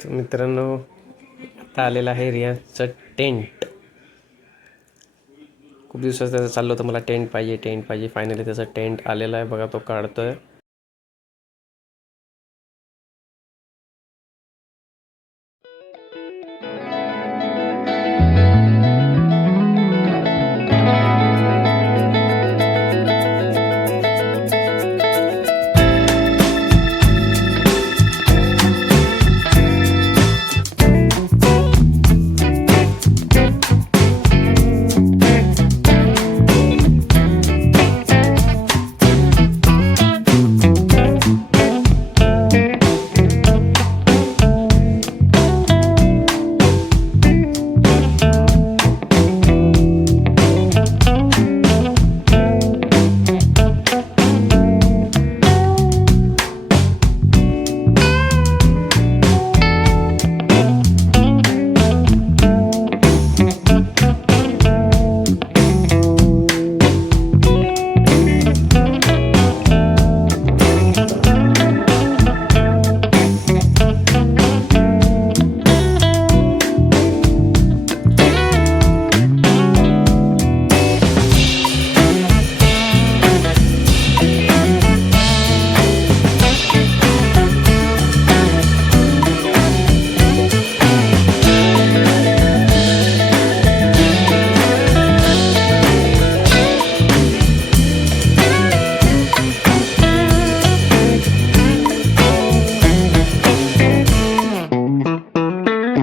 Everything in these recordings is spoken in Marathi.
तर मित्रांनो आता आलेला आहे रियाजचं टेंट. खूप दिवसाचं त्याचं चाललं होतं मला टेंट पाहिजे टेंट पाहिजे. फायनली त्याचा टेंट आलेला आहे. बघा तो काढतो आहे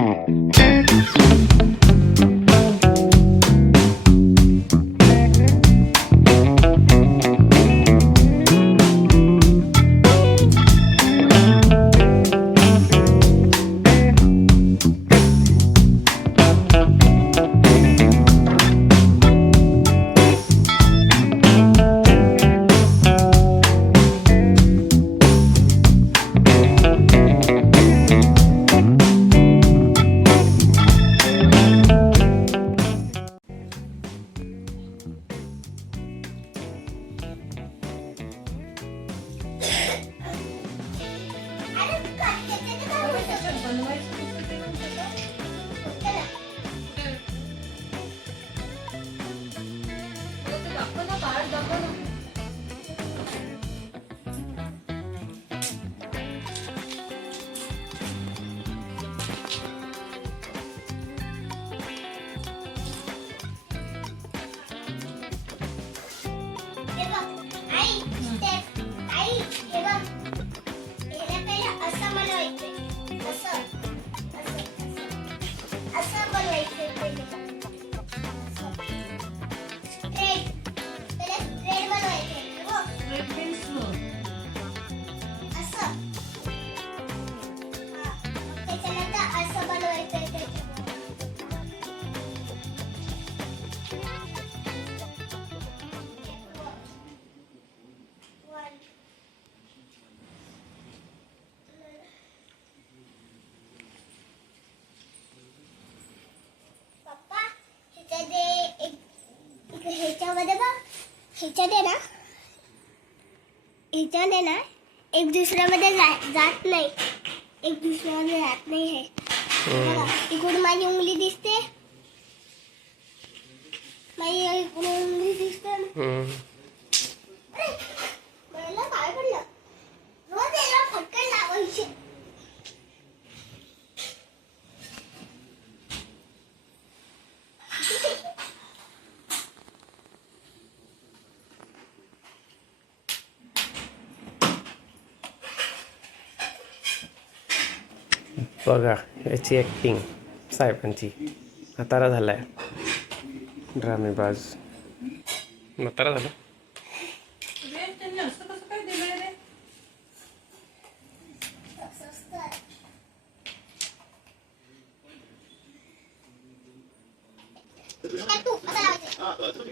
Música बघ, आई, ह्याच्यात आहे ना ह्याच्यात आहे ना एक दुसऱ्यामध्ये जा- जात नाही. एक दुसऱ्यामध्ये जात नाही हे. बघा, इकडून माझी उंगली दिसते. माझी इकडून उंगली दिसते. हम्म. मला काय पडलं रोज याला फटकन लावायचे बघा याची ॲक्टिंग साहेबांची म्हातारा आहे ड्रामेबाज म्हातारा झाला? त्यांनी असं कसं काय दिलंय रे असंच कर. हे तू असं लावायचं.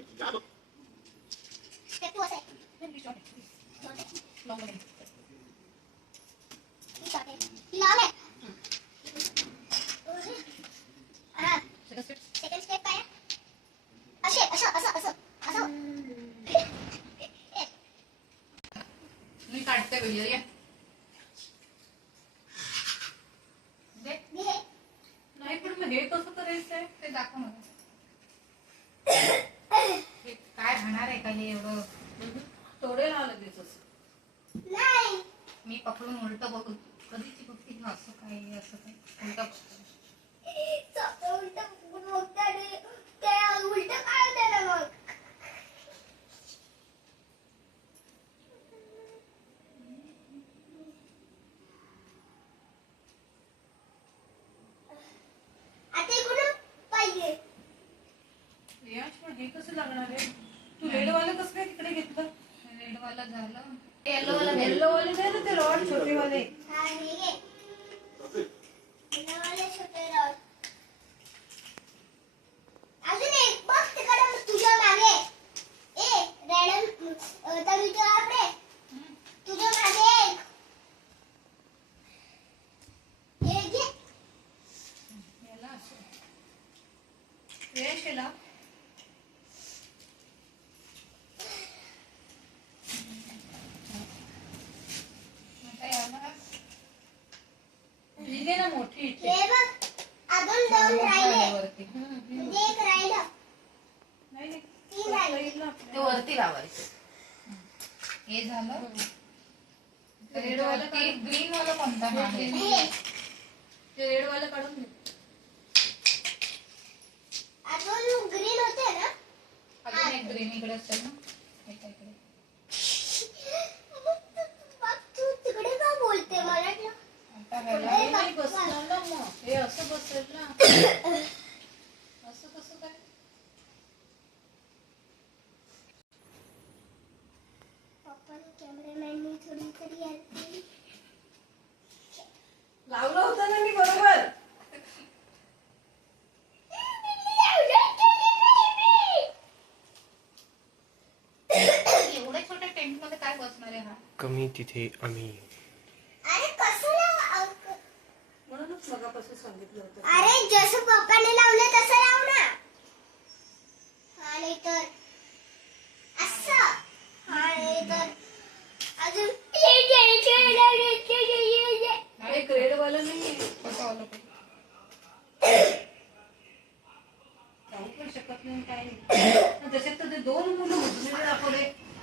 हे तू असं आहे. ही short आहे. ही long आहे. हा. Second step काय आहे? असे असं असं असं असं मी काढते व्हिडिओ ये दे हे कसं करायचंय ते दाखव मला. हे काय राहणार आहे का हे एवढं? तोडेल हा लगेच असं. मी पकडून उलट बघून. कधीची बघते असं काय हे असं काय उलट बघते. उलट उलट काय ना मग आता इकडून पाहिजे रियाज, पण हे कसं लागणार आहे तू रेडवालं कसं काय तिकडे घेतलं रेड वाला झालं येलो वाला येल्लो वाले नाही ना ते रॉड छोटे वाले हा हे घे नवाले छोटे रॉड अजून एक बघ तिकडे तुझ्या मागे ए रॅडम तरी तुझ्या आपले तुझ्या मागे एक हे घे याला असं फ्रेश याला आता याला ही घे ना मोठी इथे. हे बघ अजून दोन राहिले वरती म्हणजे एक राहिलं नाही नाही. तीन राहिले येईल ना ते आपल्या. वरती लावायचं हे झालं रेड वाला कोणता हा आहे? हे. ते रेडवालं काढून अजून ग्रीन होते ना? अजून एक ग्रीन इकडे असेल ना. एका इकडे? मग तू तिकडे का बोलते? मला वाटलं. आता ह्याला हे ना मग. हे असं बसेल ना. असं कसं काय? पप्पाने कॅमेरामॅननी थोडी तरी हेल्प केली लावलं होतं ना मी बरोबर एवढ्या छोट्या टेंटमध्ये काय बसणार आहे हा कमी तिथे आम्ही. अरे म्हणूनच मगापासून सांगितलं होतं. अरे जसं पप्पाने लावलं तसं लाव ना. हा नाही तर असं. हा नाही तर अजून एक रेडवालं नाही कसं आलं पाहिजे जाऊ पण शकत नाही काय नाही. त्याच्यात तर ते दोन मुलं दाखवले.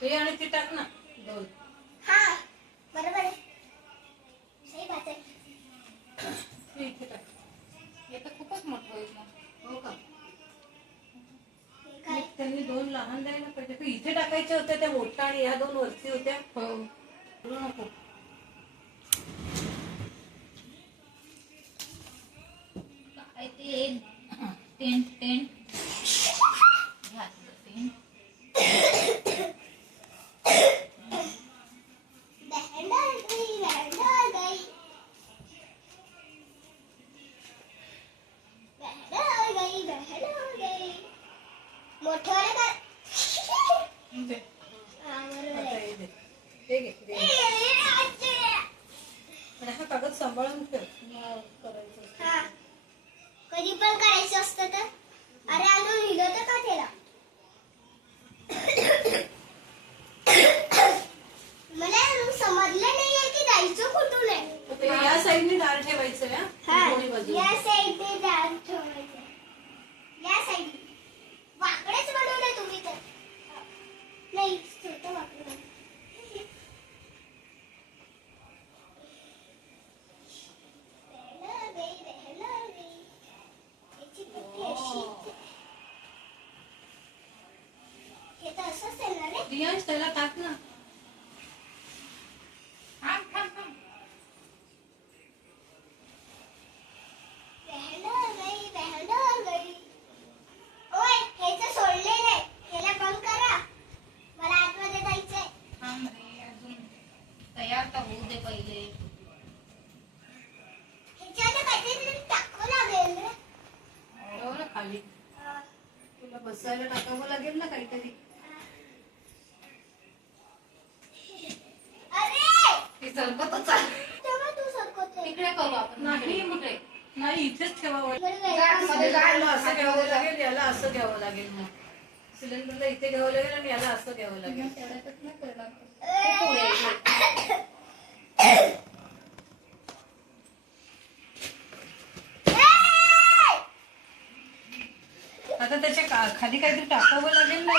हे आणि ती टाक ना दोन. हा बरोबर आहे. सही बात आहे. हे इथे टाक. हे तर खूपच मोठं होईल ना. हो का? काय? मग त्यांनी दोन लहान द्यायला पाहिजे. तू इथे टाकायच्या होत्या त्या मोठ्या आणि या दोन वरती होत्या. हो. बोलू नको. काय ते? टेंट टेंट घ्या टेंट बहन डाल गई बहन डाल गई बहन डाल गई बहन डाल गई मोठेवाले का दे. हा बरोबर आता आहे हे दे. हे घे, दे. ए, आजी. आणि हा कागद सांभाळून ठेव मग करायचं असतं. हा कधी पण करायचं असतं तर अरे अजून लिहिलं तर का त्याला मला समजलं नाहीये की जायचं कुठून आहे ते या साईडने दार ठेवायचं दोन्ही हा? बाजूला. या साईडने दार ठेवायचं या साईड वाकडेच बनवले तुम्ही तर. नाही छोटं वाकडं रियांश त्याला टाक ना. पहिले. हो तुला बसायला टाकावं लागेल ना काहीतरी. इकडे करू नाही इकडे. नाही इथेच ठेवावं मध्ये असं घ्यावं लागेल याला असं घ्यावं लागेल मग. सिलेंडरला इथे घ्यावं लागेल आणि याला असं घ्यावं लागेल. आता त्याच्या का- खाली काहीतरी टाकावं लागेल ना